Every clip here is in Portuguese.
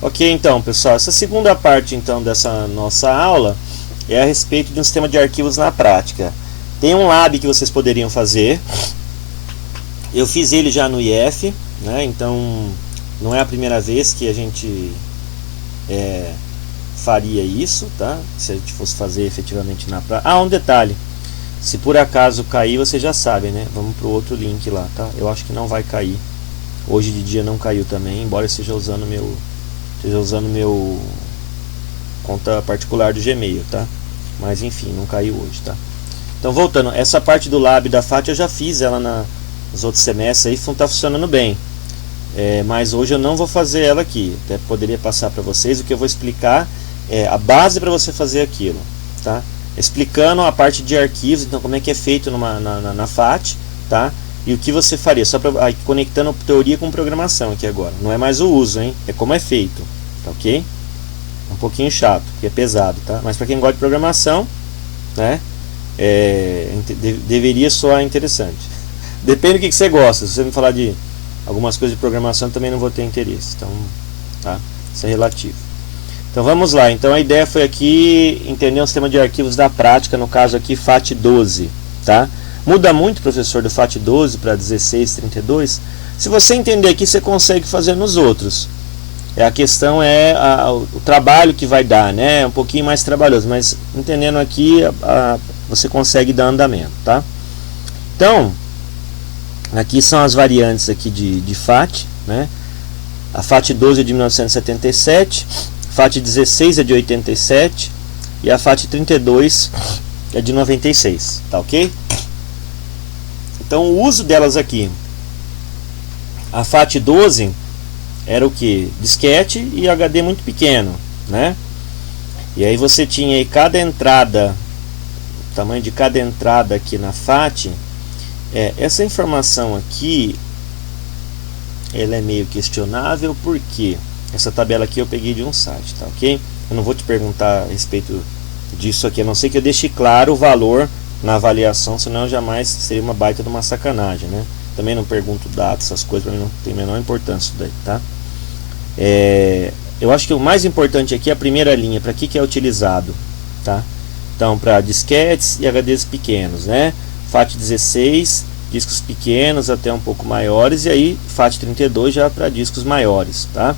Ok, então, pessoal, essa segunda parte então dessa nossa aula é a respeito de um sistema de arquivos na prática. Tem um lab que vocês poderiam fazer. Eu fiz ele já no IF, né? Então não é a primeira vez que a gente faria isso, tá? Se a gente fosse fazer efetivamente na prática. Um detalhe: se por acaso cair, vocês já sabem, né? Vamos para o outro link lá, tá? Eu acho que não vai cair. Hoje de dia não caiu também, embora eu esteja usando meu conta particular do Gmail, tá? Mas enfim, não caiu hoje, tá? Então voltando, essa parte do lab da FAT eu já fiz ela nos outros semestres aí, tá funcionando bem. Mas hoje eu não vou fazer ela aqui. Até poderia passar para vocês. O que eu vou explicar é a base para você fazer aquilo, tá? Explicando a parte de arquivos, então como é que é feito na FAT, tá? E o que você faria, só para conectando teoria com programação aqui agora. Não é mais o uso, hein? É como é feito, tá ok? É um pouquinho chato, porque é pesado, tá? Mas para quem gosta de programação, né? Deveria soar interessante. Depende do que você gosta. Se você me falar de algumas coisas de programação, também não vou ter interesse. Então, tá? Isso é relativo. Então vamos lá. Então a ideia foi aqui entender um sistema de arquivos da prática, no caso aqui FAT12, tá? Muda muito, professor, do FAT12 para 1632. Se você entender aqui, você consegue fazer nos outros. A questão é o trabalho que vai dar, né? É um pouquinho mais trabalhoso, mas entendendo aqui, você consegue dar andamento, tá? Então, aqui são as variantes aqui de FAT, né? A FAT12 é de 1977, FAT16 é de 87 e a FAT32 é de 96, tá ok? Então o uso delas aqui, a FAT12 era o que? Disquete e HD muito pequeno, né? E aí você tinha aí cada entrada, o tamanho de cada entrada aqui na FAT. Essa informação aqui, ela é meio questionável, porque essa tabela aqui eu peguei de um site, tá ok? Eu não vou te perguntar a respeito disso aqui, a não ser que eu deixe claro o valor na avaliação, senão jamais seria uma baita de uma sacanagem, né? Também não pergunto dados, essas coisas para mim não tem a menor importância daí, tá? Eu acho que o mais importante aqui é a primeira linha, para que é utilizado, tá? Então, para disquetes e HDs pequenos, né? FAT16, discos pequenos até um pouco maiores, e aí FAT32 já para discos maiores, tá?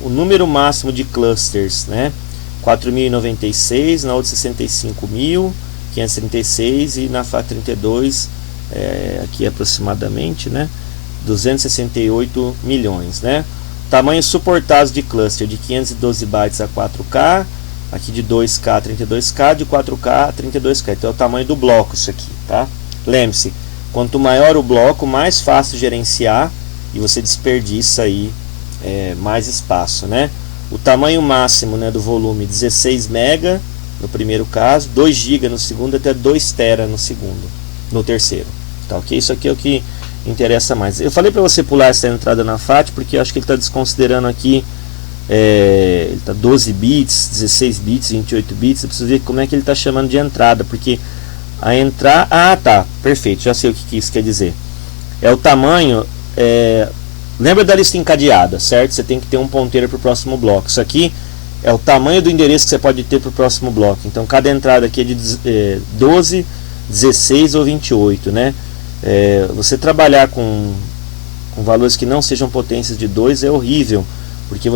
O número máximo de clusters, né? 4.096, na outra 65.536 e na FAT32 aqui aproximadamente, né? 268 milhões, né? Tamanhos suportados de cluster de 512 bytes a 4K, aqui de 2K a 32K, de 4K a 32K. Então é o tamanho do bloco isso aqui, tá? Lembre-se, quanto maior o bloco, mais fácil gerenciar e você desperdiça aí mais espaço, né? O tamanho máximo, né, do volume 16 MB no primeiro caso, 2 GB no segundo, até 2 TB no terceiro, tá ok? Isso aqui é o que interessa mais. Eu falei para você pular essa entrada na FAT porque eu acho que ele está desconsiderando aqui, ele está 12 bits, 16 bits, 28 bits. Eu preciso ver como é que ele está chamando de entrada, porque a entrada, tá, perfeito, já sei o que isso quer dizer. É o tamanho, lembra da lista encadeada, certo? Você tem que ter um ponteiro para o próximo bloco. Isso aqui é o tamanho do endereço que você pode ter para o próximo bloco. Então cada entrada aqui é de 12, 16 ou 28, né? Você trabalhar com valores que não sejam potências de 2 é horrível, porque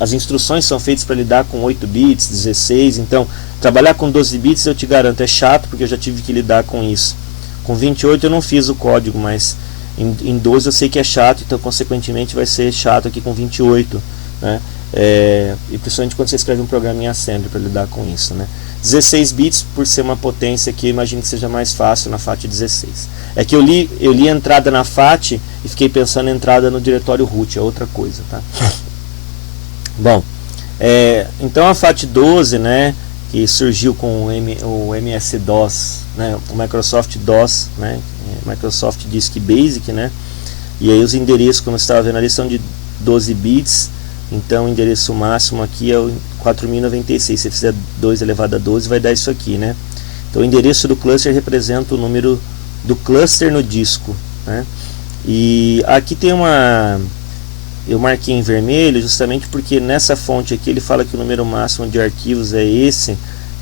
as instruções são feitas para lidar com 8 bits, 16, então trabalhar com 12 bits eu te garanto é chato, porque eu já tive que lidar com isso. Com 28 eu não fiz o código, mas em 12 eu sei que é chato, então consequentemente vai ser chato aqui com 28, né? E principalmente quando você escreve um programa em assembly para lidar com isso, né? 16 bits, por ser uma potência que eu imagino que seja mais fácil na FAT16. É que eu li a entrada na FAT e fiquei pensando em entrada no diretório root, é outra coisa, tá? Bom, então a FAT12, né, que surgiu com o MS-DOS, né, o Microsoft DOS, né, Microsoft Disk Basic, né, e aí os endereços, como você estava vendo ali, são de 12 bits. Então o endereço máximo aqui é o 4096. Se fizer 2 elevado a 12 vai dar isso aqui, né? Então o endereço do cluster representa o número do cluster no disco, né? E aqui tem Eu marquei em vermelho justamente porque nessa fonte aqui ele fala que o número máximo de arquivos é esse,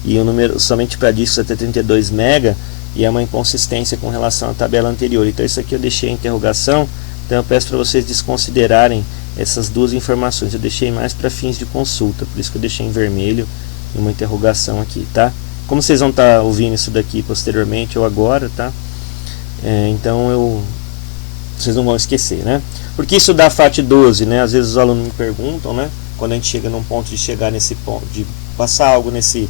e o número somente para discos até 32 MB, e é uma inconsistência com relação à tabela anterior. Então isso aqui eu deixei em interrogação, então eu peço para vocês desconsiderarem essas duas informações. Eu deixei mais para fins de consulta, por isso que eu deixei em vermelho e uma interrogação aqui, tá? Como vocês vão estar ouvindo isso daqui posteriormente ou agora, tá? Então vocês não vão esquecer, né? Porque isso dá FAT12, né? Às vezes os alunos me perguntam, né? Quando a gente chega num ponto de chegar nesse ponto, de passar algo nesse...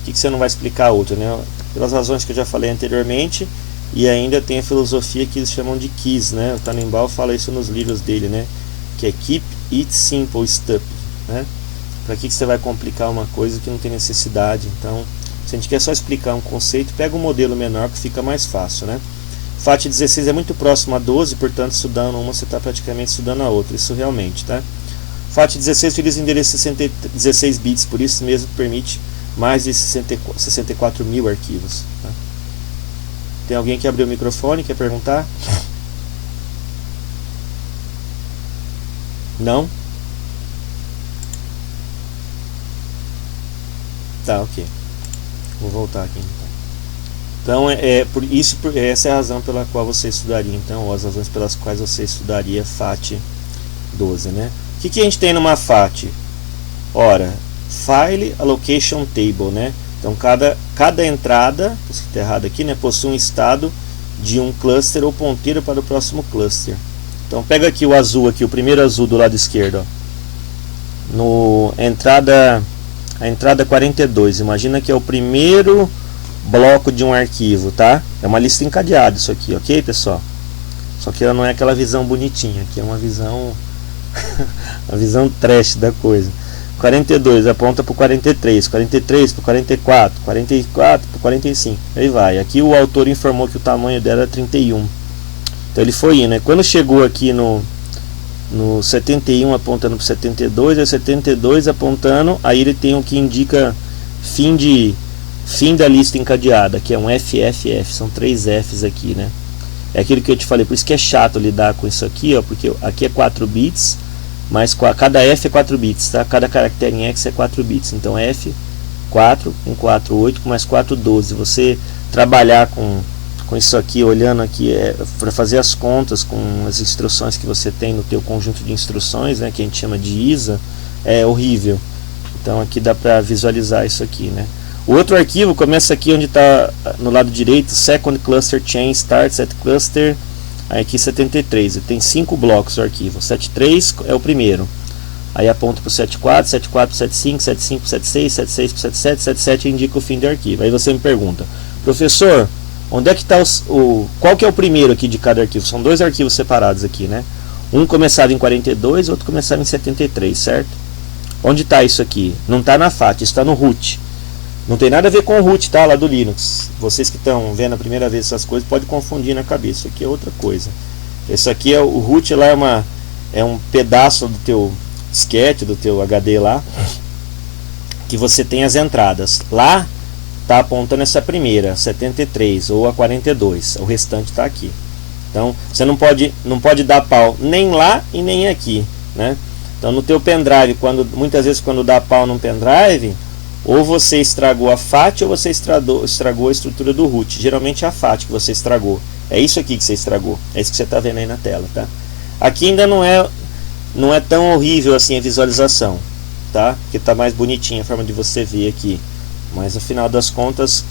O que você não vai explicar outro, né? Pelas razões que eu já falei anteriormente, e ainda tem a filosofia que eles chamam de KISS, né? O Tannenbaum fala isso nos livros dele, né? Que é Keep It Simple, Stupid, né? Para que você vai complicar uma coisa que não tem necessidade? Então, se a gente quer só explicar um conceito, pega um modelo menor que fica mais fácil, né? FAT16 é muito próximo a 12, portanto, estudando uma, você está praticamente estudando a outra, isso realmente, tá? FAT16 utiliza endereço 16 bits, por isso mesmo permite mais de 64 mil arquivos, tá? Tem alguém que abriu o microfone, quer perguntar? Não? Tá, ok. Vou voltar aqui então. Então, essa é a razão pela qual você estudaria, então, ou as razões pelas quais você estudaria FAT12, né? O que a gente tem numa FAT? Ora, File Allocation Table, né? Então, cada entrada, estou errado aqui, né? Possui um estado de um cluster ou ponteiro para o próximo cluster. Então, pega aqui o azul, aqui, o primeiro azul do lado esquerdo, ó. A entrada 42, imagina que é o primeiro bloco de um arquivo, tá? É uma lista encadeada isso aqui, ok, pessoal? Só que ela não é aquela visão bonitinha, aqui é uma visão a visão trash da coisa. 42 aponta para o 43, 43 para o 44, 44 para o 45, aí vai. Aqui o autor informou que o tamanho dela é 31. Então ele foi indo, né? Quando chegou aqui no 71 apontando para o 72, é 72 apontando, aí ele tem o que indica fim da lista encadeada, que é um FFF, são 3 Fs aqui, né? É aquilo que eu te falei, por isso que é chato lidar com isso aqui, ó, porque aqui é 4 bits, mas cada F é 4 bits, tá? Cada caractere em X é 4 bits, então F 4 com 4, 8 com mais 4, 12. Você trabalhar com isso aqui, olhando aqui, para fazer as contas com as instruções que você tem no teu conjunto de instruções, né, que a gente chama de ISA, é horrível. Então aqui dá para visualizar isso aqui, né? O outro arquivo começa aqui onde está no lado direito, Second Cluster Chain Starts at Cluster, aí aqui 73, ele tem 5 blocos o arquivo, 73 é o primeiro, aí aponta para o 74, 74 para o 75, 75 para o 76, 76 para o 77, 77 indica o fim do arquivo. Aí você me pergunta, professor, onde é que está qual que é o primeiro aqui de cada arquivo? São 2 arquivos separados aqui, né? Um começava em 42, outro começava em 73, certo? Onde está isso aqui? Não está na FAT, está no root. Não tem nada a ver com o root, tá? Lá do Linux. Vocês que estão vendo a primeira vez essas coisas, pode confundir na cabeça. Isso aqui é outra coisa. Isso aqui é o root, lá é um pedaço do teu disquete, do teu HD lá, que você tem as entradas. Lá está apontando essa primeira, 73 ou a 42. O restante está aqui. Então você não pode dar pau nem lá e nem aqui, né? Então no teu pendrive, muitas vezes quando dá pau num pendrive, ou você estragou a FAT ou você estragou a estrutura do root. Geralmente é a FAT que você estragou. É isso aqui que você estragou. É isso que você está vendo aí na tela, tá? Aqui ainda não é tão horrível assim a visualização, tá? Porque está mais bonitinha a forma de você ver aqui. Mas no final das contas,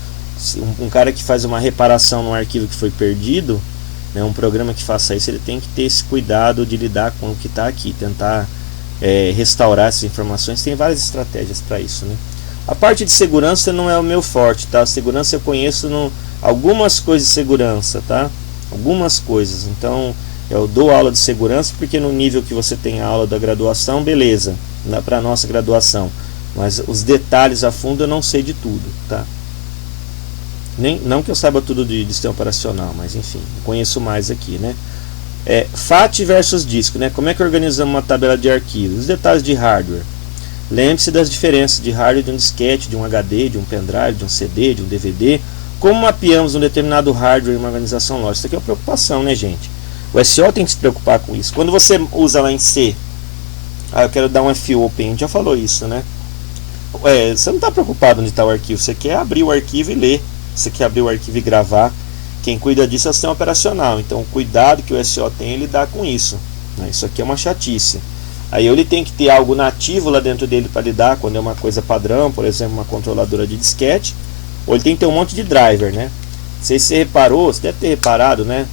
um cara que faz uma reparação num arquivo que foi perdido, né, um programa que faça isso, ele tem que ter esse cuidado de lidar com o que está aqui, tentar restaurar essas informações. Tem várias estratégias para isso, né? A parte de segurança não é o meu forte, tá? Segurança eu conheço algumas coisas de segurança, tá? Algumas coisas. Então eu dou aula de segurança porque no nível que você tem a aula da graduação, beleza, para a nossa graduação. Mas os detalhes a fundo eu não sei de tudo, tá? Não que eu saiba tudo de sistema operacional, mas enfim, eu conheço mais aqui, né? FAT versus disco, né? Como é que organizamos uma tabela de arquivos? Os detalhes de hardware. Lembre-se das diferenças de hardware de um disquete, de um HD, de um pendrive, de um CD, de um DVD. Como mapeamos um determinado hardware em uma organização lógica? Isso aqui é uma preocupação, né, gente? O SEO tem que se preocupar com isso. Quando você usa lá em C Ah, eu quero dar um F-Open, a gente já falou isso, né? Você não está preocupado onde está o arquivo, você quer abrir o arquivo e ler, você quer abrir o arquivo e gravar. Quem cuida disso é o sistema operacional, então o cuidado que o SO tem é lidar com isso, né? Isso aqui é uma chatice. Aí ele tem que ter algo nativo lá dentro dele para lidar, quando é uma coisa padrão, por exemplo, uma controladora de disquete, ou ele tem que ter um monte de driver, né? Não sei se você reparou, você deve ter reparado, né?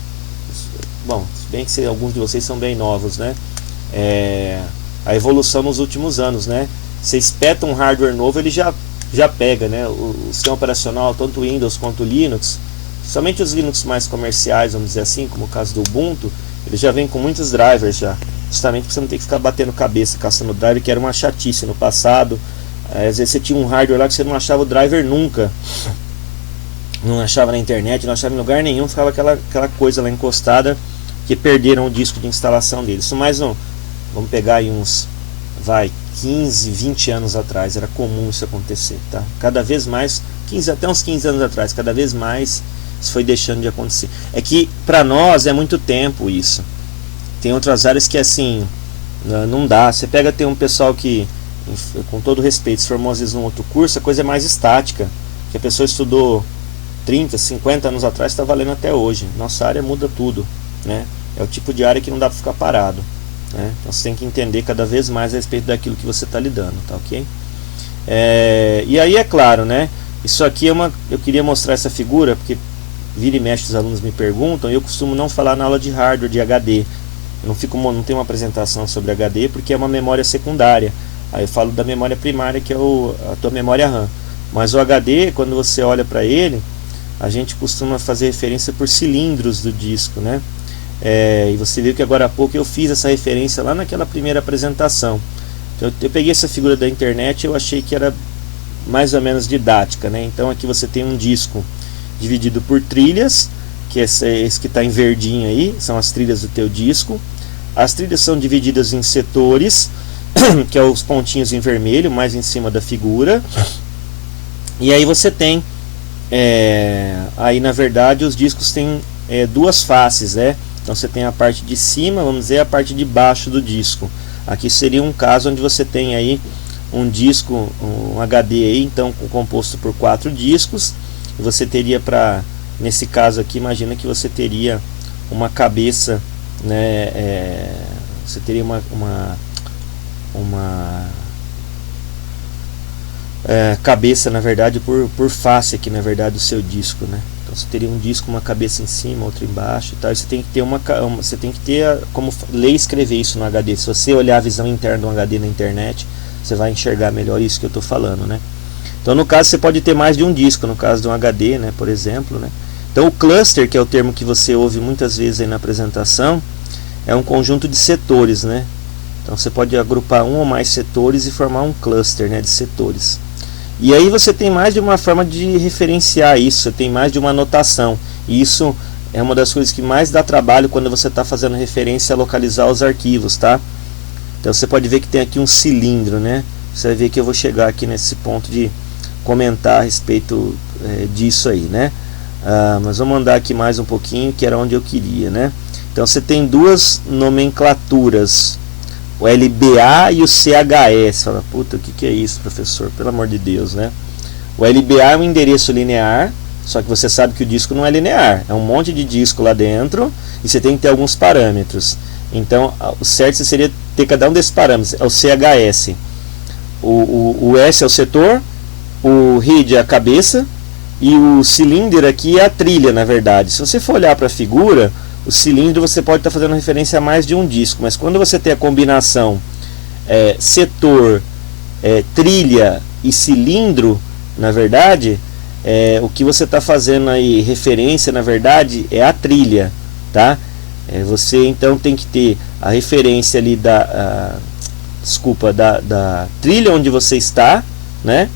Bom, se bem que alguns de vocês são bem novos, né? A evolução nos últimos anos, né? Você espeta um hardware novo, ele já pega, né? O sistema operacional, tanto Windows quanto Linux, somente os Linux mais comerciais, vamos dizer assim, como o caso do Ubuntu, ele já vem com muitos drivers já, justamente para você não ter que ficar batendo cabeça caçando driver, que era uma chatice no passado. Às vezes você tinha um hardware lá que você não achava o driver nunca, não achava na internet, não achava em lugar nenhum, ficava aquela coisa lá encostada, que perderam o disco de instalação deles. Isso mais vamos pegar aí uns 15, 20 anos atrás, era comum isso acontecer, tá? Cada vez mais, até uns 15 anos atrás, cada vez mais isso foi deixando de acontecer. É que para nós é muito tempo isso. Tem outras áreas que assim, não dá. Você pega, tem um pessoal que, com todo respeito, se formou às vezes num outro curso, a coisa é mais estática, que a pessoa estudou 30, 50 anos atrás, está valendo até hoje. Nossa área muda tudo, né? É o tipo de área que não dá para ficar parado, né? Então você tem que entender cada vez mais a respeito daquilo que você está lidando, tá ok? E aí é claro, né? Isso aqui eu queria mostrar essa figura, porque vira e mexe os alunos me perguntam, e eu costumo não falar na aula de hardware, de HD. Eu não tenho uma apresentação sobre HD, porque é uma memória secundária. Aí eu falo da memória primária, que é a tua memória RAM. Mas o HD, quando você olha para ele, a gente costuma fazer referência por cilindros do disco, né? E você viu que agora há pouco eu fiz essa referência lá naquela primeira apresentação. Então, eu peguei essa figura da internet, eu achei que era mais ou menos didática, né? Então aqui você tem um disco dividido por trilhas, que esse que está em verdinho aí, são as trilhas do teu disco. As trilhas são divididas em setores, que é os pontinhos em vermelho, mais em cima da figura. E aí você tem, aí na verdade os discos têm duas faces, né? Então você tem a parte de cima, vamos dizer, a parte de baixo do disco. Aqui seria um caso onde você tem aí um disco, um HD aí, então composto por 4 discos. E você teria nesse caso aqui, imagina que você teria uma cabeça, né? Você teria uma cabeça, na verdade, por face aqui, na verdade, do seu disco, né? Então você teria um disco, uma cabeça em cima, outra embaixo e tal. E você tem que ter você tem que ter como ler e escrever isso no HD. Se você olhar a visão interna do HD na internet, você vai enxergar melhor isso que eu estou falando, né? Então no caso você pode ter mais de um disco, no caso de um HD, né, por exemplo, né? Então o cluster, que é o termo que você ouve muitas vezes aí na apresentação, é um conjunto de setores, né? Então você pode agrupar um ou mais setores e formar um cluster, né, de setores. E aí você tem mais de uma forma de referenciar isso, você tem mais de uma notação. E isso é uma das coisas que mais dá trabalho quando você está fazendo referência a localizar os arquivos, tá? Então você pode ver que tem aqui um cilindro, né? Você vai ver que eu vou chegar aqui nesse ponto de comentar a respeito disso aí, né? Mas vamos andar aqui mais um pouquinho, que era onde eu queria, né? Então você tem duas nomenclaturas, o LBA e o CHS. Fala, puta, o que é isso, professor? Pelo amor de Deus, né? O LBA é um endereço linear, só que você sabe que o disco não é linear, é um monte de disco lá dentro e você tem que ter alguns parâmetros. Então o certo seria ter cada um desses parâmetros. É o CHS, o S é o setor, o RID é a cabeça e o cilindro aqui é a trilha, na verdade. Se você for olhar para a figura, o cilindro você pode estar fazendo referência a mais de um disco, mas quando você tem a combinação setor, trilha e cilindro, na verdade, o que você está fazendo aí referência, na verdade, é a trilha, tá? Você então tem que ter a referência ali da trilha onde você está, né?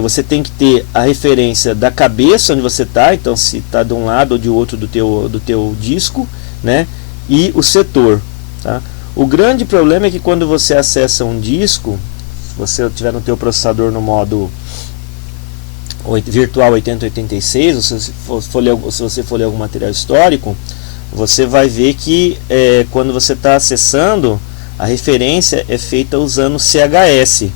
Você tem que ter a referência da cabeça onde você está, então se está de um lado ou de outro do teu disco, né? E o setor, tá? O grande problema é que quando você acessa um disco, se você tiver no teu processador no modo virtual 8086, ou se você for ler algum material histórico, você vai ver que quando você está acessando, a referência é feita usando CHS.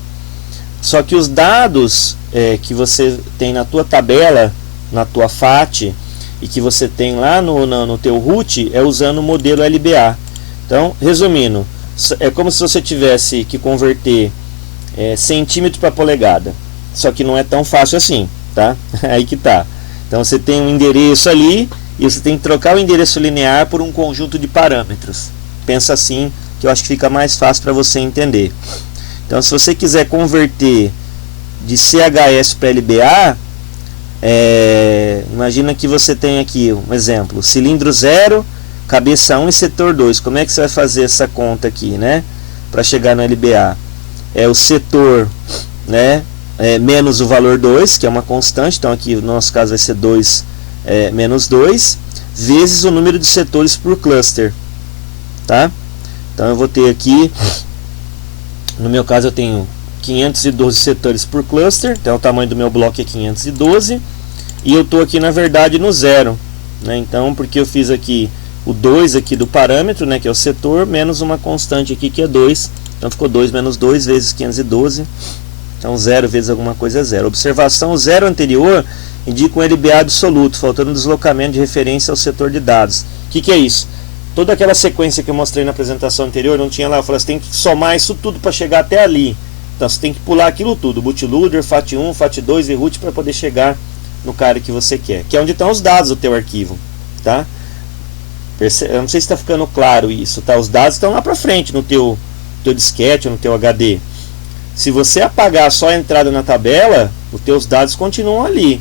Só que os dados que você tem na tua tabela, na tua FAT, e que você tem lá no teu root, é usando o modelo LBA. Então, resumindo, é como se você tivesse que converter centímetro para polegada. Só que não é tão fácil assim, tá? Aí que tá. Então você tem um endereço ali e você tem que trocar o endereço linear por um conjunto de parâmetros. Pensa assim, que eu acho que fica mais fácil para você entender. Então, se você quiser converter de CHS para LBA, imagina que você tem aqui um exemplo: cilindro 0, cabeça 1 e setor 2. Como é que você vai fazer essa conta aqui, né? Para chegar no LBA? É o setor, né? Menos o valor 2, que é uma constante. Então, aqui no nosso caso vai ser 2 menos 2, vezes o número de setores por cluster. Tá? Então, eu vou ter aqui, no meu caso eu tenho 512 setores por cluster, então o tamanho do meu bloco é 512, e eu estou aqui na verdade no 0, né? Então, porque eu fiz aqui o 2 aqui do parâmetro, né, que é o setor, menos uma constante aqui que é 2, então ficou 2 menos 2 vezes 512, então 0 vezes alguma coisa é 0. Observação: o 0 anterior indica um LBA absoluto, faltando deslocamento de referência ao setor de dados. O que é isso? Toda aquela sequência que eu mostrei na apresentação anterior, não tinha lá, eu falei, você tem que somar isso tudo para chegar até ali. Então você tem que pular aquilo tudo, bootloader, FAT1, FAT2 e root, para poder chegar no cara que você quer, que é onde estão os dados do teu arquivo, tá? Eu não sei se está ficando claro isso, tá? Os dados estão lá para frente no teu disquete ou no teu HD. Se você apagar só a entrada na tabela, os teus dados continuam ali.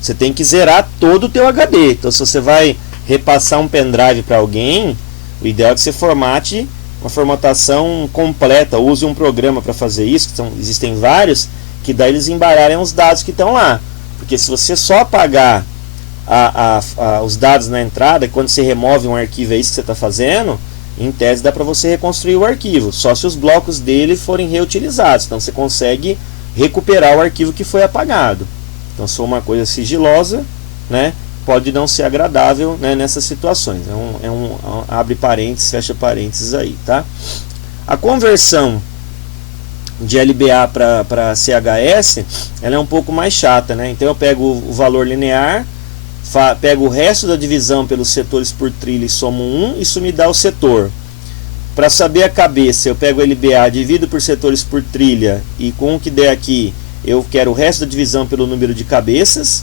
Você tem que zerar todo o teu HD. Então, se você vai repassar um pendrive para alguém, o ideal é que você formate uma formatação completa, use um programa para fazer isso, existem vários, que daí eles embaralham os dados que estão lá. Porque se você só apagar os dados na entrada, quando você remove um arquivo, é isso que você está fazendo, em tese dá para você reconstruir o arquivo, só se os blocos dele forem reutilizados. Então você consegue recuperar o arquivo que foi apagado. Então, se for uma coisa sigilosa, né, pode não ser agradável, né, nessas situações. Abre parênteses, fecha parênteses aí, tá? A conversão de LBA para CHS, ela é um pouco mais chata, né? Então eu pego o valor linear, pego o resto da divisão pelos setores por trilha e somo 1, isso me dá o setor. Para saber a cabeça, eu pego o LBA, divido por setores por trilha, e com o que der aqui, eu quero o resto da divisão pelo número de cabeças.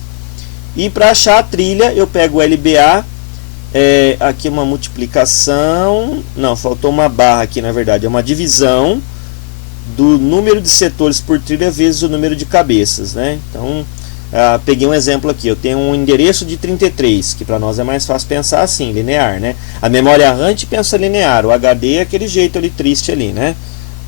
E para achar a trilha, eu pego o LBA, aqui uma multiplicação, não, faltou uma barra aqui na verdade, é uma divisão do número de setores por trilha vezes o número de cabeças, né? Então, peguei um exemplo aqui, eu tenho um endereço de 33, que para nós é mais fácil pensar assim, linear, né? A memória errante pensa linear, o HD é aquele jeito ali triste ali, né?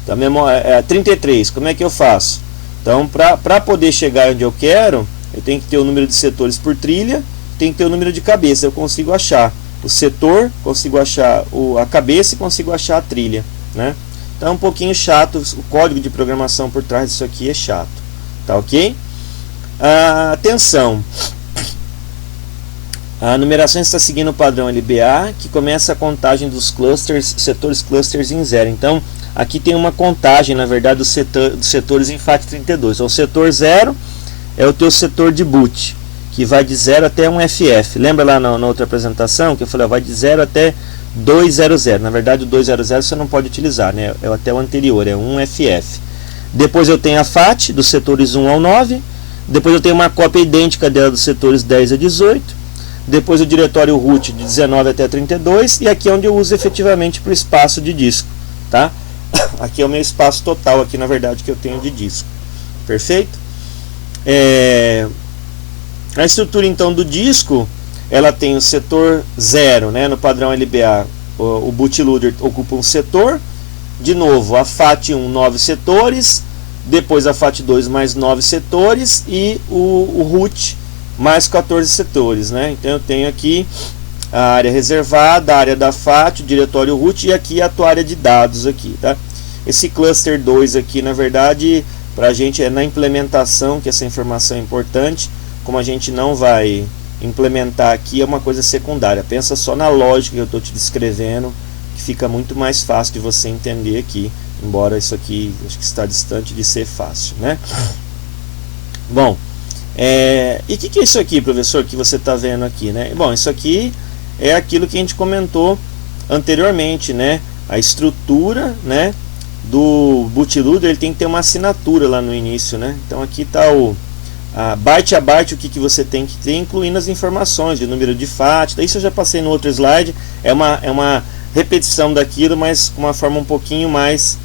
Então, a memória 33, como é que eu faço? Então, para poder chegar onde eu quero, eu tenho que ter o número de setores por trilha, tem que ter o número de cabeça. Eu consigo achar o setor, consigo achar a cabeça e consigo achar a trilha, né? Então é um pouquinho chato, o código de programação por trás disso aqui é chato, tá ok? Atenção, a numeração está seguindo o padrão LBA, que começa a contagem dos clusters, setores clusters em 0. Então aqui tem uma contagem, na verdade, dos setores em FAT32. Então o setor 0 é o teu setor de boot, que vai de 0 até um FF. Lembra lá na outra apresentação que eu falei, vai de 0 até 200. Na verdade o 200 você não pode utilizar, né? É até o anterior, é 1FF. Depois eu tenho a FAT dos setores 1 ao 9. Depois eu tenho uma cópia idêntica dela dos setores 10 a 18. Depois o diretório root de 19 até 32. E aqui é onde eu uso efetivamente para o espaço de disco, tá? Aqui é o meu espaço total aqui, na verdade, que eu tenho de disco. Perfeito? A estrutura então do disco, ela tem o setor 0, né, no padrão LBA. O bootloader ocupa um setor. De novo, a FAT1 9 setores, depois a FAT2 mais 9 setores e o root mais 14 setores, né? Então eu tenho aqui a área reservada, a área da FAT, o diretório root e aqui a tua área de dados aqui, tá? Esse cluster 2 aqui, na verdade, para a gente é na implementação que essa informação é importante. Como a gente não vai implementar aqui, é uma coisa secundária. Pensa só na lógica que eu estou te descrevendo, que fica muito mais fácil de você entender aqui, embora isso aqui acho que está distante de ser fácil, né? Bom, e o que é isso aqui, professor, que você está vendo aqui, né? Bom, isso aqui é aquilo que a gente comentou anteriormente, né? A estrutura, né, do bootloader, ele tem que ter uma assinatura lá no início, né? Então aqui está o byte a byte, o que você tem que ter, incluindo as informações de número de FAT. Isso eu já passei no outro slide, é uma repetição daquilo, mas com uma forma um pouquinho mais,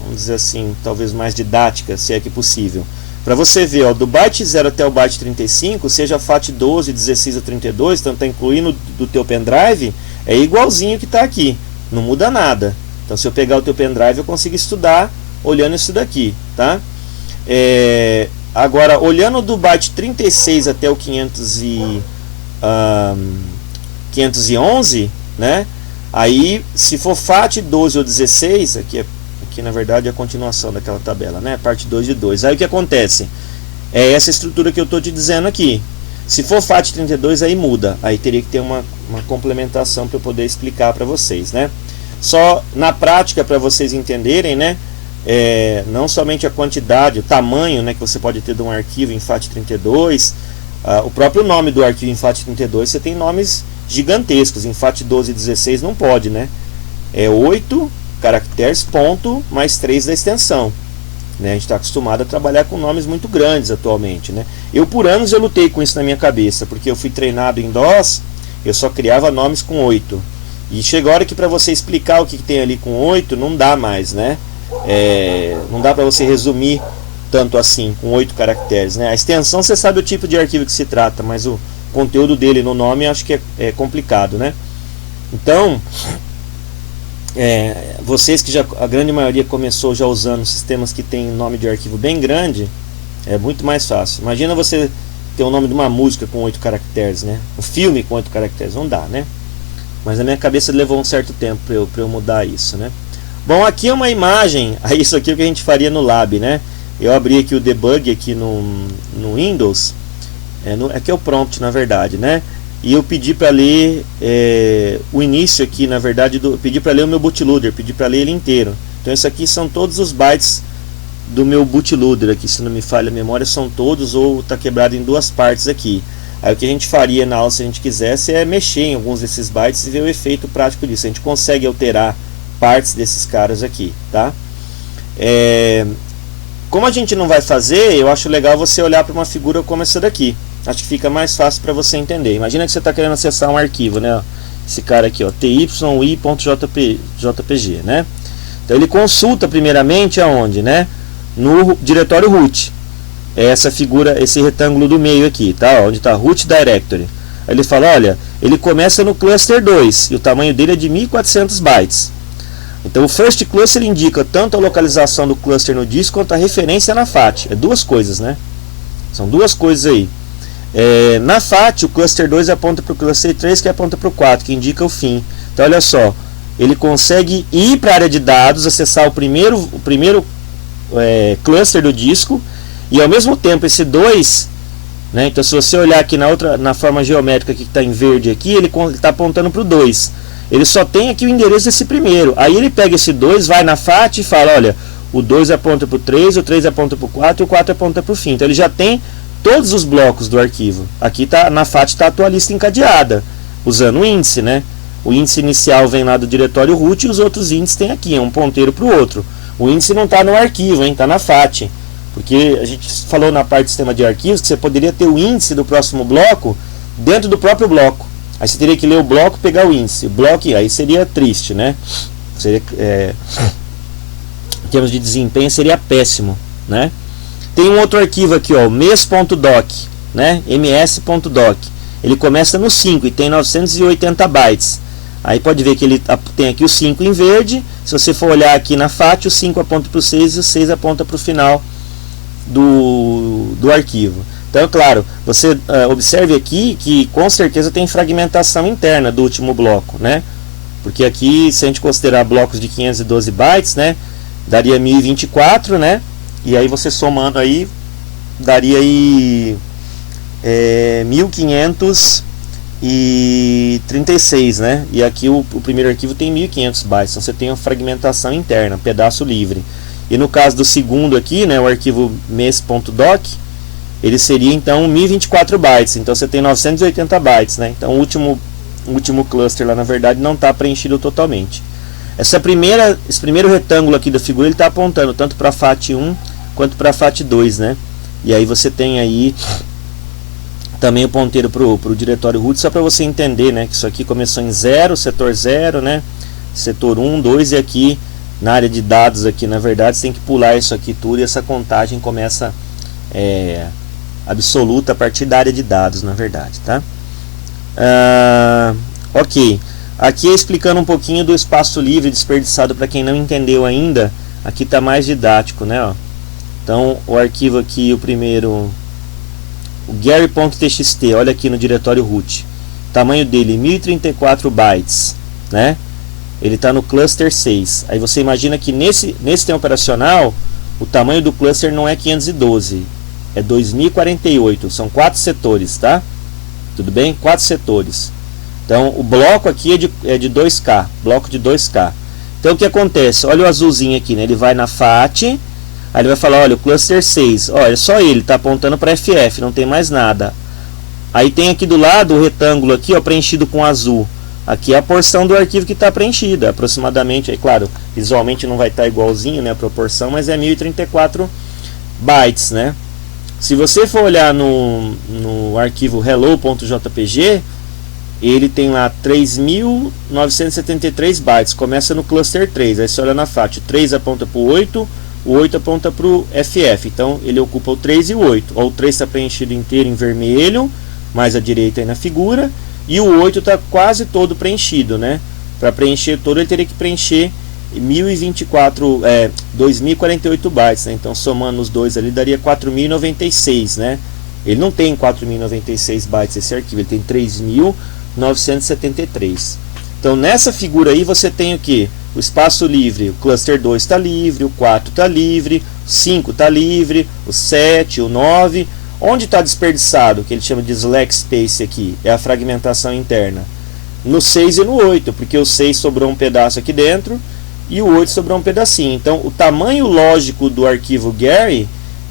vamos dizer assim, talvez mais didática, se é que possível. Para você ver, ó, do byte 0 até o byte 35, seja FAT 12, 16 ou 32, então está incluindo do teu pendrive, é igualzinho que está aqui, não muda nada. Então se eu pegar o teu pendrive eu consigo estudar olhando isso daqui, tá? Agora, olhando do byte 36 até o 511, né? Aí, se for FAT 12 ou 16, aqui na verdade é a continuação daquela tabela, né? Parte 2 de 2. Aí o que acontece? É essa estrutura que eu estou te dizendo aqui. Se for FAT 32, aí muda. Aí teria que ter uma complementação para eu poder explicar para vocês, né? Só na prática, para vocês entenderem, né? Não somente a quantidade, o tamanho, né, que você pode ter de um arquivo em FAT32, o próprio nome do arquivo em FAT32, você tem nomes gigantescos. Em FAT12 e 16 não pode, né? É 8 caracteres, ponto, mais 3 da extensão, né? A gente está acostumado a trabalhar com nomes muito grandes atualmente, né? Eu por anos eu lutei com isso na minha cabeça, porque eu fui treinado em DOS, eu só criava nomes com 8. E chega a hora que para você explicar o que tem ali com 8, não dá mais, né? Não dá para você resumir tanto assim, com 8 caracteres, né? A extensão você sabe o tipo de arquivo que se trata, mas o conteúdo dele no nome eu acho que é complicado, né? Então, vocês que a grande maioria começou já usando sistemas que tem nome de arquivo bem grande, é muito mais fácil. Imagina você ter o nome de uma música com 8 caracteres, né? Um filme com 8 caracteres, não dá, né? Mas na minha cabeça levou um certo tempo para eu mudar isso, né? Bom, aqui é uma imagem, isso aqui é o que a gente faria no Lab, né? Eu abri aqui o debug aqui no Windows, aqui é o prompt na verdade, né? E eu pedi para ler o início aqui, na verdade, pedi para ler o meu bootloader, pedi para ler ele inteiro. Então isso aqui são todos os bytes do meu bootloader aqui, se não me falha a memória, são todos ou está quebrado em duas partes aqui. Aí o que a gente faria na aula, se a gente quisesse, é mexer em alguns desses bytes e ver o efeito prático disso. A gente consegue alterar partes desses caras aqui, tá? Como a gente não vai fazer, eu acho legal você olhar para uma figura como essa daqui. Acho que fica mais fácil para você entender. Imagina que você está querendo acessar um arquivo, né? Esse cara aqui, ó, tyi.jpg, né? Então ele consulta primeiramente aonde, né? No diretório root. É essa figura, esse retângulo do meio aqui, tá? Onde está root directory. Aí ele fala, olha, ele começa no cluster 2 e o tamanho dele é de 1400 bytes. Então o first cluster indica tanto a localização do cluster no disco quanto a referência na FAT. É duas coisas, né? São duas coisas aí. Na FAT, o cluster 2 aponta para o cluster 3, que aponta para o 4, que indica o fim. Então olha só, ele consegue ir para a área de dados, acessar o primeiro cluster do disco, e ao mesmo tempo esse 2, né, então se você olhar aqui na forma geométrica que está em verde aqui, ele está apontando para o 2. Ele só tem aqui o endereço desse primeiro. Aí ele pega esse 2, vai na FAT e fala, olha, o 2 aponta para o 3, o 3 aponta para o 4 e o 4 aponta para o fim. Então ele já tem todos os blocos do arquivo. Aqui na FAT está a tua lista encadeada, usando o índice, né? O índice inicial vem lá do diretório root e os outros índices tem aqui, é um ponteiro para o outro. O índice não está no arquivo, está na FAT. Porque a gente falou na parte do sistema de arquivos que você poderia ter o índice do próximo bloco dentro do próprio bloco. Aí você teria que ler o bloco e pegar o índice. O bloco, aí seria triste, né? Seria, em termos de desempenho, seria péssimo, né? Tem um outro arquivo aqui, ó, mes.doc, né? ms.doc. Ele começa no 5 e tem 980 bytes. Aí pode ver que ele tem aqui o 5 em verde. Se você for olhar aqui na FAT, o 5 aponta para o 6 e o 6 aponta para o final do arquivo. Então, claro, você observe aqui que com certeza tem fragmentação interna do último bloco, né? Porque aqui, se a gente considerar blocos de 512 bytes, né, daria 1024, né? E aí você somando aí, daria aí 1500 e 36, né? E aqui o primeiro arquivo tem 1500 bytes, então você tem uma fragmentação interna, pedaço livre. E no caso do segundo aqui, né, o arquivo mes.doc, ele seria então 1024 bytes, então você tem 980 bytes, né? Então o último cluster lá na verdade não está preenchido totalmente. Esse primeiro retângulo aqui da figura ele está apontando tanto para FAT1 quanto para FAT2, né? E aí você tem aí também o ponteiro para o diretório root, só para você entender, né, que isso aqui começou em 0, setor 0, né, setor 1, 2, e aqui na área de dados aqui, na verdade, você tem que pular isso aqui tudo e essa contagem começa absoluta a partir da área de dados, na verdade, tá? Ok, aqui explicando um pouquinho do espaço livre desperdiçado para quem não entendeu ainda, aqui está mais didático, né, ó. Então, o arquivo aqui, o primeiro, o Gary.txt, olha aqui no diretório root, tamanho dele 1034 bytes, né? Ele está no cluster 6. Aí você imagina que nesse sistema operacional o tamanho do cluster não é 512, é 2048, são 4 setores, tá? Tudo bem? 4 setores. Então o bloco aqui é de 2K, bloco de 2K. Então o que acontece? Olha o azulzinho aqui, né? Ele vai na FAT. Aí ele vai falar, olha, o cluster 6, olha, só ele está apontando para FF, não tem mais nada. Aí tem aqui do lado o retângulo aqui, ó, preenchido com azul. Aqui é a porção do arquivo que está preenchida, aproximadamente, aí claro, visualmente não vai estar igualzinho, né, a proporção, mas é 1034 bytes, né. Se você for olhar no arquivo hello.jpg, ele tem lá 3.973 bytes, começa no cluster 3, aí você olha na FAT, o 3 aponta para o 8, o 8 aponta para o FF, então ele ocupa o 3 e o 8. Ó, o 3 está preenchido inteiro em vermelho, mais à direita aí na figura, e o 8 está quase todo preenchido, né? Para preencher todo ele teria que preencher 2048 bytes, né? Então somando os dois ali daria 4096, né? Ele não tem 4096 bytes esse arquivo, ele tem 3973. Então nessa figura aí você tem o que? O espaço livre, o cluster 2 está livre, o 4 está livre, o 5 está livre, o 7, o 9. Onde está desperdiçado, que ele chama de slack space aqui, é a fragmentação interna. No 6 e no 8, porque o 6 sobrou um pedaço aqui dentro e o 8 sobrou um pedacinho. Então o tamanho lógico do arquivo Gary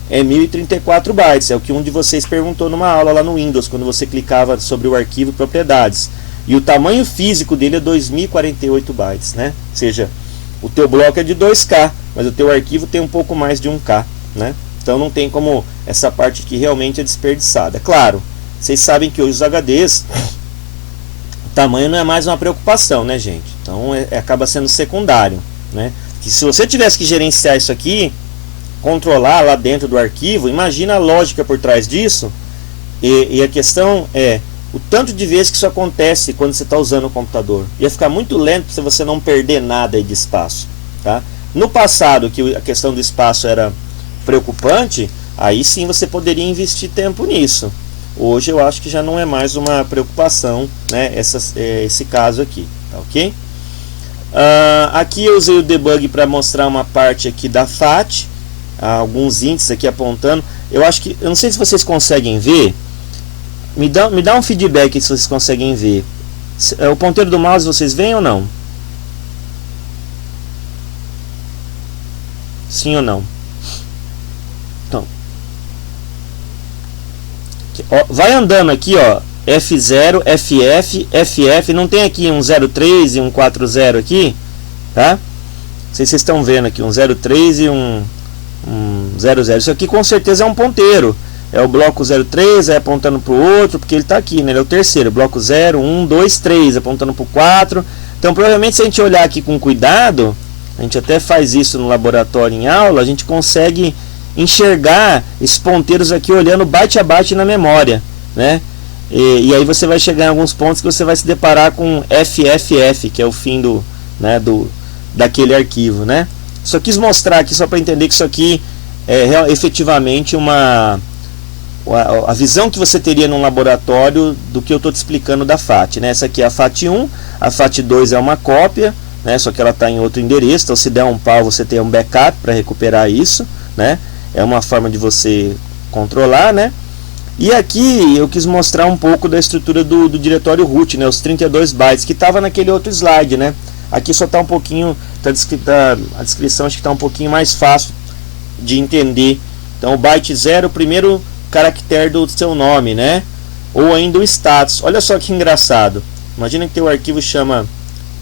é 1034 bytes, é o que um de vocês perguntou numa aula lá no Windows, quando você clicava sobre o arquivo propriedades. E o tamanho físico dele é 2048 bytes, né? Ou seja, o teu bloco é de 2K, mas o teu arquivo tem um pouco mais de 1K, né? Então não tem como essa parte aqui realmente é desperdiçada. Claro, vocês sabem que hoje os HDs, o tamanho não é mais uma preocupação, né, gente? Então acaba sendo secundário, né? Que se você tivesse que gerenciar isso aqui, controlar lá dentro do arquivo, imagina a lógica por trás disso. E a questão é o tanto de vezes que isso acontece quando você está usando o computador. Ia ficar muito lento para você não perder nada aí de espaço, tá? No passado, que a questão do espaço era preocupante, aí sim você poderia investir tempo nisso. Hoje eu acho que já não é mais uma preocupação, né, esse caso aqui, tá ok? Aqui eu usei o debug para mostrar uma parte aqui da FAT, alguns índices aqui apontando. Eu não sei se vocês conseguem ver. Me dá um feedback se vocês conseguem ver. O ponteiro do mouse vocês veem ou não? Sim ou não? Então, vai andando aqui, ó, F0, FF, FF, não tem aqui um 03 e um 40 aqui, tá? Não sei se vocês estão vendo aqui, um 03 e um 00. Isso aqui com certeza é um ponteiro. É o bloco 03, é apontando para o outro, porque ele está aqui, né? Ele é o terceiro, bloco 0, 1, 2, 3, apontando para o 4. Então, provavelmente, se a gente olhar aqui com cuidado, a gente até faz isso no laboratório em aula, a gente consegue enxergar esses ponteiros aqui olhando byte a byte na memória, né? E aí você vai chegar em alguns pontos que você vai se deparar com FFF, que é o fim daquele arquivo, né? Só quis mostrar aqui só para entender que isso aqui é efetivamente a visão que você teria num laboratório do que eu estou te explicando da FAT, né? Essa aqui é a FAT1, a FAT2 é uma cópia, né? Só que ela está em outro endereço, então se der um pau você tem um backup para recuperar isso, né? É uma forma de você controlar, né? E aqui eu quis mostrar um pouco da estrutura do diretório root, né, os 32 bytes, que estava naquele outro slide, né? Aqui só está um pouquinho, a descrição acho que está um pouquinho mais fácil de entender. Então o byte 0, o primeiro caractere do seu nome, né? Ou ainda o status. Olha só que engraçado. Imagina que teu arquivo chama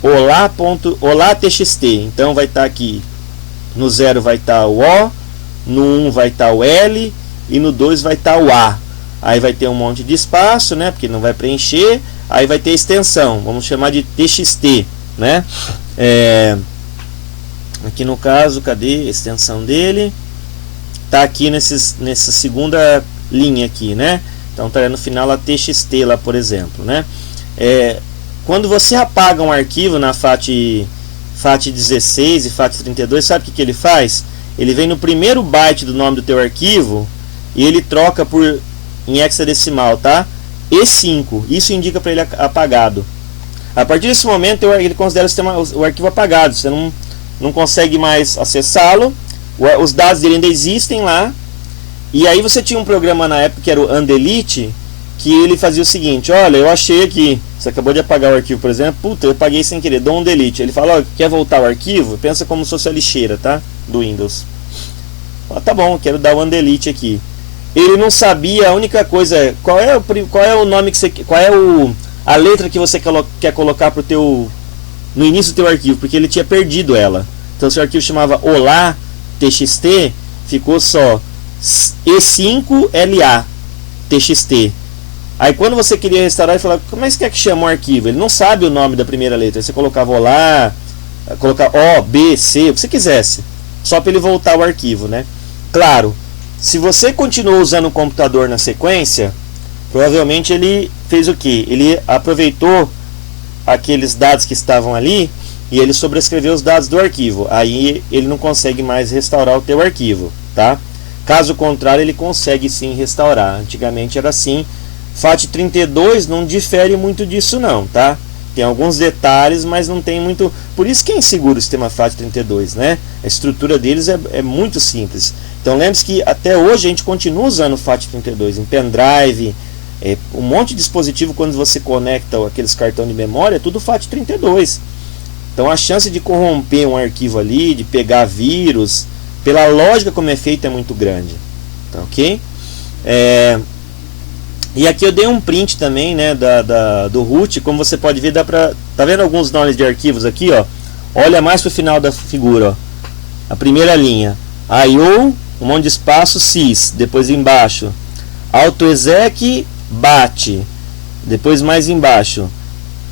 olá.txt. Então vai estar aqui, no 0 vai estar o O, no 1 vai estar o L e no 2 vai estar o A. Aí vai ter um monte de espaço, né? Porque não vai preencher. Aí vai ter extensão, vamos chamar de txt, né? Aqui no caso, cadê a extensão dele? Tá aqui nessa segunda linha aqui, né? Então tá no final a txt lá, por exemplo, né? Quando você apaga um arquivo na FAT16 e FAT32, sabe o que ele faz? Ele vem no primeiro byte do nome do teu arquivo e ele troca em hexadecimal, tá? E5, isso indica para ele apagado. A partir desse momento ele considera o arquivo apagado, você não consegue mais acessá-lo, os dados dele ainda existem lá. E aí você tinha um programa na época que era o Undelete, que ele fazia o seguinte: olha, eu achei aqui, você acabou de apagar o arquivo, por exemplo, puta, eu apaguei sem querer, dou um delete. Ele fala, ó, quer voltar o arquivo? Pensa como se fosse a lixeira, tá? Do Windows. Fala, tá bom, quero dar o Undelete aqui. Ele não sabia, a única coisa, qual é o nome que você, a letra que você quer colocar no início do teu arquivo, porque ele tinha perdido ela. Então se o arquivo chamava olá txt, ficou só E5LA TXT. Aí quando você queria restaurar, ele falava, como é que você quer que chama o arquivo? Ele não sabe o nome da primeira letra. Aí você colocava olá, colocava O, B, C, o que você quisesse, só para ele voltar o arquivo, né? Claro, se você continuou usando o computador na sequência, provavelmente ele fez o que? Ele aproveitou aqueles dados que estavam ali e ele sobrescreveu os dados do arquivo. Aí ele não consegue mais restaurar o teu arquivo, tá? Caso contrário, ele consegue sim restaurar. Antigamente era assim. FAT32 não difere muito disso não, tá? Tem alguns detalhes, mas não tem muito. Por isso que é inseguro o sistema FAT32, né? A estrutura deles é muito simples. Então lembre-se que até hoje a gente continua usando o FAT32 em pendrive, um monte de dispositivo. Quando você conecta aqueles cartões de memória, é tudo FAT32. Então a chance de corromper um arquivo ali, de pegar vírus, pela lógica como é feito, é muito grande, tá, ok? E aqui eu dei um print também, né, do root. Como você pode ver, tá vendo alguns nomes de arquivos aqui, ó? Olha mais pro final da figura, ó. A primeira linha, IO, um monte de espaço, sys, depois embaixo autoexec, bat, depois mais embaixo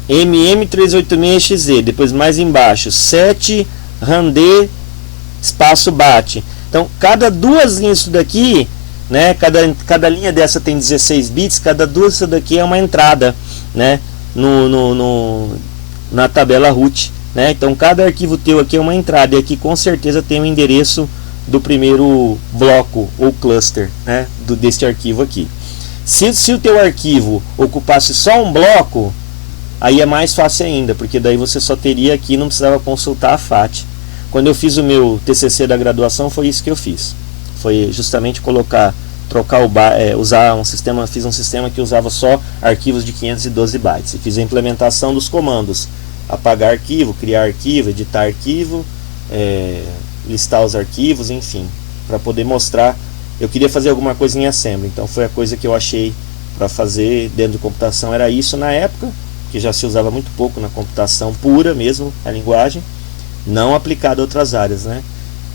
mm386xe, depois mais embaixo 7 rand espaço bat. Então cada duas linhas disso daqui, né, cada linha dessa tem 16 bits, cada duas disso daqui é uma entrada, né, na tabela root, né? Então cada arquivo teu aqui é uma entrada, e aqui com certeza tem o endereço do primeiro bloco ou cluster, né, deste arquivo aqui. Se o teu arquivo ocupasse só um bloco, aí é mais fácil ainda, porque daí você só teria aqui, não precisava consultar a FAT. Quando eu fiz o meu TCC da graduação, foi isso que eu fiz. Foi justamente usar um sistema, fiz um sistema que usava só arquivos de 512 bytes. E fiz a implementação dos comandos: apagar arquivo, criar arquivo, editar arquivo, listar os arquivos, enfim, para poder mostrar. Eu queria fazer alguma coisa em assembly, então foi a coisa que eu achei para fazer dentro de computação, era isso na época, que já se usava muito pouco na computação pura mesmo, a linguagem, não aplicada a outras áreas, né?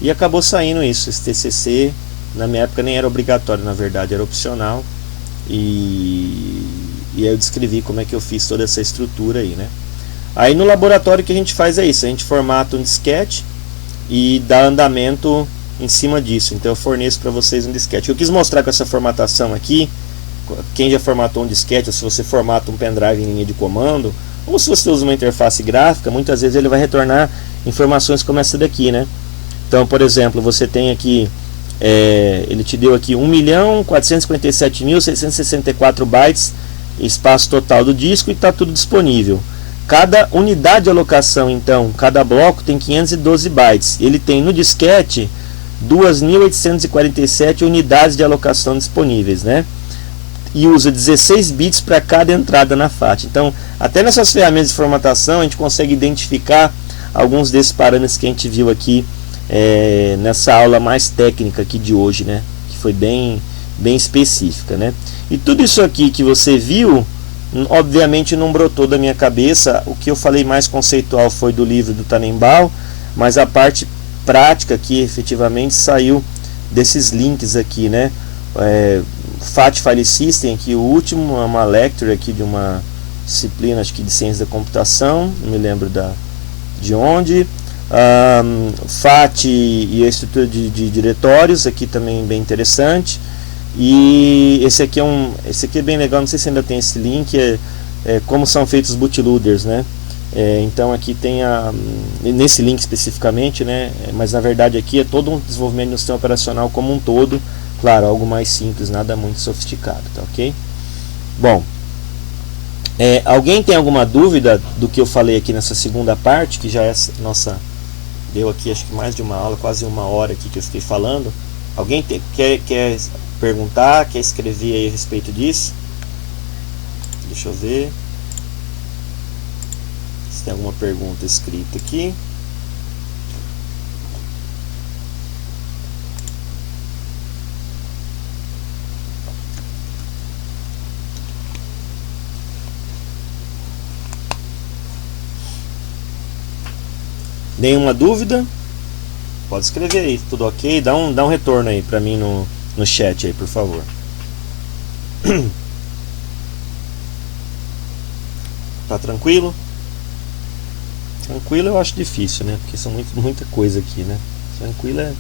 E acabou saindo isso. Esse TCC na minha época nem era obrigatório, na verdade era opcional, e aí eu descrevi como é que eu fiz toda essa estrutura aí, né? Aí no laboratório o que a gente faz é isso: a gente formata um disquete e dá andamento em cima disso. Então eu forneço para vocês um disquete. Eu quis mostrar com essa formatação aqui, quem já formatou um disquete, ou se você formata um pendrive em linha de comando, ou se você usa uma interface gráfica, muitas vezes ele vai retornar informações como essa daqui, né? Então, por exemplo, você tem aqui, ele te deu aqui 1.457.664 bytes, espaço total do disco, e está tudo disponível. Cada unidade de alocação, então, cada bloco tem 512 bytes. Ele tem no disquete 2.847 unidades de alocação disponíveis, né? e usa 16 bits para cada entrada na FAT. Então, até nessas ferramentas de formatação, a gente consegue identificar alguns desses parâmetros que a gente viu aqui nessa aula mais técnica aqui de hoje, né? Que foi bem específica, né? E tudo isso aqui que você viu, obviamente não brotou da minha cabeça. O que eu falei mais conceitual foi do livro do Tannenbaum, mas a parte prática aqui efetivamente saiu desses links aqui, né? FAT File System, aqui o último é uma lecture aqui de uma disciplina, acho que de ciência da computação, não me lembro de onde. FAT e a estrutura de diretórios, aqui também bem interessante. E esse aqui é bem legal, não sei se ainda tem esse link, como são feitos os bootloaders, né? Então aqui tem nesse link especificamente, né? Mas na verdade aqui é todo um desenvolvimento do sistema operacional como um todo, claro, algo mais simples, nada muito sofisticado, tá ok? Bom, alguém tem alguma dúvida do que eu falei aqui nessa segunda parte, que já é nossa, deu aqui acho que mais de uma aula, quase uma hora aqui que eu fiquei falando. Alguém quer perguntar, quer escrever aí a respeito disso? Deixa eu ver se tem alguma pergunta escrita aqui. Nenhuma dúvida? Pode escrever aí, tudo ok? Dá um retorno aí pra mim no chat aí, por favor. Tá tranquilo? Tranquilo eu acho difícil, né? Porque são muita coisa aqui, né? Tranquilo é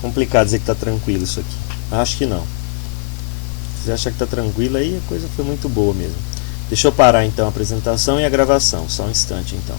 complicado dizer que tá tranquilo isso aqui. Acho que não. Se você achar que tá tranquilo aí, a coisa foi muito boa mesmo. Deixa eu parar então a apresentação e a gravação. Só um instante então.